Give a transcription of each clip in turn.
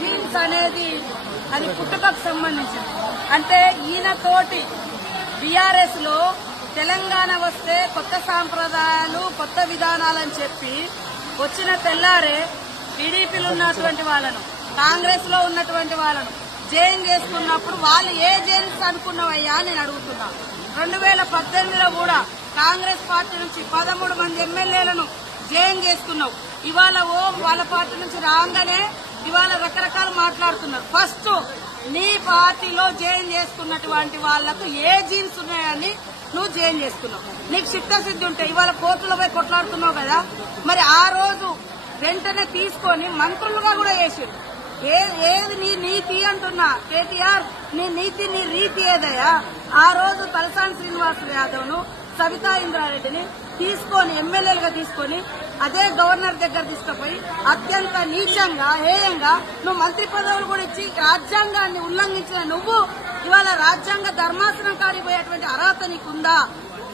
Jeans అనేది అది పుట్టుకకు సంబంధించింది. అంటే ఈయనతోటి బీఆర్ఎస్ లో తెలంగాణ వస్తే కొత్త సాంప్రదాయాలు కొత్త విధానాలని చెప్పి వచ్చిన తెల్లారే టీడీపీలో ఉన్నటువంటి వాళ్ళను కాంగ్రెస్ లో ఉన్నటువంటి వాళ్ళను జైన్ చేసుకున్నప్పుడు వాళ్ళు ఏ జైన్స్ అనుకున్నావయ్యా నేను అడుగుతున్నా. 2018లో కూడా కాంగ్రెస్ పార్టీ నుంచి 13 మంది ఎమ్మెల్యేలను జైన్ చేసుకున్నావు. ఇవాళ వాళ్ళ పార్టీ నుంచి రాగానే ఇవాళ రకరకాలు మాట్లాడుతున్నారు. ఫస్ట్ నీ పార్టీలో జైన్ చేసుకున్నటువంటి వాళ్లకు ఏ జీన్స్ ఉన్నాయని నువ్వు జైన్ చేసుకున్నావు. నీకు చిత్తశుద్ధి ఉంటే ఇవాళ కోర్టులో పోయి కొట్లాడుతున్నావు కదా, మరి ఆ రోజు వెంటనే తీసుకొని మంత్రులుగా కూడా చేసారు. ఏది నీ నీతి అంటున్నా కేటీఆర్, నీ నీతి నీ రీతి ఏదయ్యా? ఆ రోజు తలసాని శ్రీనివాస్ యాదవ్ ను సబితా ఇంద్రారెడ్డిని తీసుకొని ఎమ్మెల్యేలుగా తీసుకొని అదే గవర్నర్ దగ్గర తీసుకుపోయి అత్యంత నీచంగా హేయంగా నువ్వు మంత్రి పదవులు కూడా ఇచ్చి రాజ్యాంగాన్ని ఉల్లంఘించిన నువ్వు ఇవాళ రాజ్యాంగ ధర్మాసనం కారిపోయేటువంటి అర్హత నీకుందా?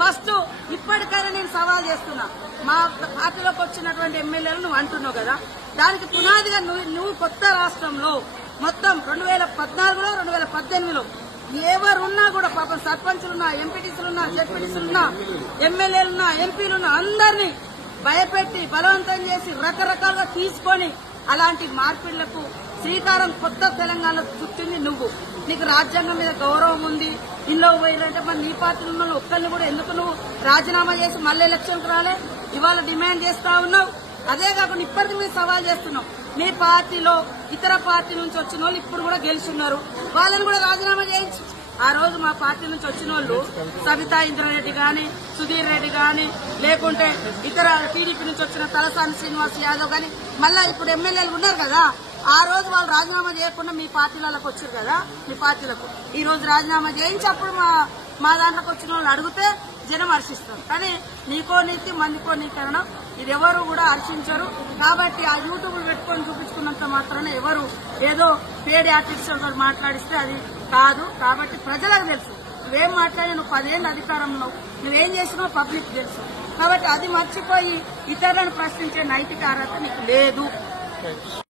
ఫస్ట్ ఇప్పటికైనా నేను సవాల్ చేస్తున్నా. మా పార్టీలోకి వచ్చినటువంటి ఎమ్మెల్యేలు నువ్వు అంటున్నావు కదా, దానికి పునాదిగా నువ్వు కొత్త రాష్ట్రంలో మొత్తం 2014లో 2018లో ఎవరున్నా కూడా పాపం సర్పంచులున్నా ఎంపీటీసీలున్నా జెడ్పీటీసీలున్నా ఎమ్మెల్యేలున్నా ఎంపీలున్నా అందరినీ భయపెట్టి బలవంతం చేసి రకరకాలుగా తీసుకొని అలాంటి మార్పిళ్లకు శ్రీకారం కొత్త తెలంగాణ చుట్టింది నువ్వు. నీకు రాజ్యాంగం మీద గౌరవం ఉంది. ఇంట్లో పోయినంటే మరి నీ పార్టీలో ఉన్న ఒక్కరిని కూడా ఎందుకు నువ్వు రాజీనామా చేసి మళ్ళీ ఎలక్షన్కు రాలే? ఇవాళ డిమాండ్ చేస్తా ఉన్నావు. అదే కాకుండా ఇప్పటికి మీరు సవాల్ చేస్తున్నావు. మీ పార్టీలో ఇతర పార్టీ నుంచి వచ్చిన వాళ్ళు ఇప్పుడు కూడా గెలుచున్నారు, వాళ్ళని కూడా రాజీనామా చేయించు. ఆ రోజు మా పార్టీ నుంచి వచ్చిన వాళ్ళు సబితా ఇంద్రారెడ్డి గాని సుధీర్ రెడ్డి గాని లేకుంటే ఇతర టీడీపీ నుంచి వచ్చిన తలసాని శ్రీనివాస్ యాదవ్ గాని మళ్ళా ఇప్పుడు ఎమ్మెల్యేలు ఉన్నారు కదా, ఆ రోజు వాళ్ళు రాజీనామా చేయకుండా మీ పార్టీలకు వచ్చారు కదా, మీ పార్టీలకు ఈ రోజు రాజీనామా చేయించి అప్పుడు మా దాంట్లోకి వచ్చిన వాళ్ళు అడిగితే జనం హర్షిస్తారు. కానీ నీకో నీతి మందికో నీకరణం ఇది ఎవరు కూడా హర్షించరు. కాబట్టి ఆ యూట్యూబ్ పెట్టుకొని చూపించుకున్నంత మాత్రాన ఎవరు ఏదో పేడ్ ఆర్టిస్టులతో మాట్లాడిస్తే అది కాదు. కాబట్టి ప్రజలకు తెలుసు నువ్వేం మాట్లాడి, నువ్వు 10 ఏళ్ల అధికారంలో నువ్వేం చేసినావు పబ్లిక్ తెలుసు. కాబట్టి అది మర్చిపోయి ఇతరులను ప్రశ్నించే నైతిక అర్హత నీకు లేదు.